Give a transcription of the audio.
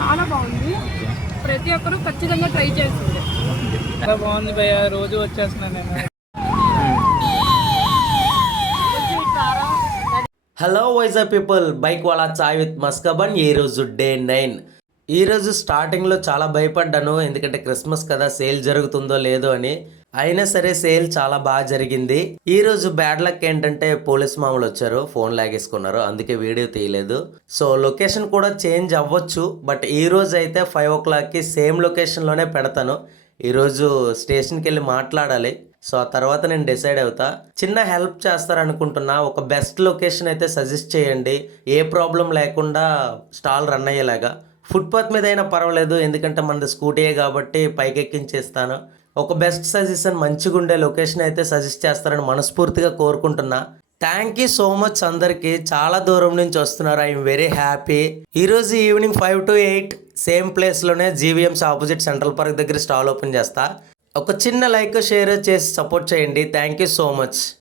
చాలా బాగుంది. ప్రతి ఒక్కరూ ఖచ్చితంగా ట్రై చేస్తుంది. చాలా బాగుంది భయ్య, రోజు వచ్చేస్తున్నాను నేను. హలో వైజాగ్ పీపుల్, బైక్ వాళ్ళ చాయ్ విత్ మస్కబన్. ఈరోజు డే 9. ఈరోజు స్టార్టింగ్లో చాలా భయపడ్డాను, ఎందుకంటే క్రిస్మస్ కదా, సేల్ జరుగుతుందో లేదో అని. అయినా సరే సేల్ చాలా బాగా జరిగింది. ఈరోజు బ్యాడ్ లక్ ఏంటంటే పోలీస్ మామూలు వచ్చారు, ఫోన్ లాగేసుకున్నారు, అందుకే వీడియో తీయలేదు. సో లొకేషన్ కూడా చేంజ్ అవ్వచ్చు, బట్ ఈరోజు అయితే 5 o'clockకి సేమ్ లొకేషన్లోనే పెడతాను. ఈరోజు స్టేషన్కి వెళ్ళి మాట్లాడాలి. సో ఆ తర్వాత నేను డిసైడ్ అవుతా. చిన్న హెల్ప్ చేస్తారనుకుంటున్నా, ఒక బెస్ట్ లొకేషన్ అయితే సజెస్ట్ చేయండి, ఏ ప్రాబ్లం లేకుండా స్టాల్ రన్ అయ్యేలాగా. ఫుట్పాత్ మీద అయినా పర్వాలేదు, ఎందుకంటే మనది స్కూటీయే కాబట్టి పైకెక్కించేస్తాను. ఒక బెస్ట్ సజెషన్, మంచిగా ఉండే లొకేషన్ అయితే సజెస్ట్ చేస్తారని మనస్ఫూర్తిగా కోరుకుంటున్నా. థ్యాంక్ యూ సో మచ్ అందరికీ, చాలా దూరం నుంచి వస్తున్నారు, ఐఎమ్ వెరీ హ్యాపీ. ఈరోజు ఈవినింగ్ 5 to 8 సేమ్ ప్లేస్లోనే జీవీఎంసీ ఆపోజిట్ సెంట్రల్ పార్క్ దగ్గర స్టాల్ ఓపెన్ చేస్తా. ఒక చిన్న లైక్ షేర్ చేసి సపోర్ట్ చేయండి. Thank you so much.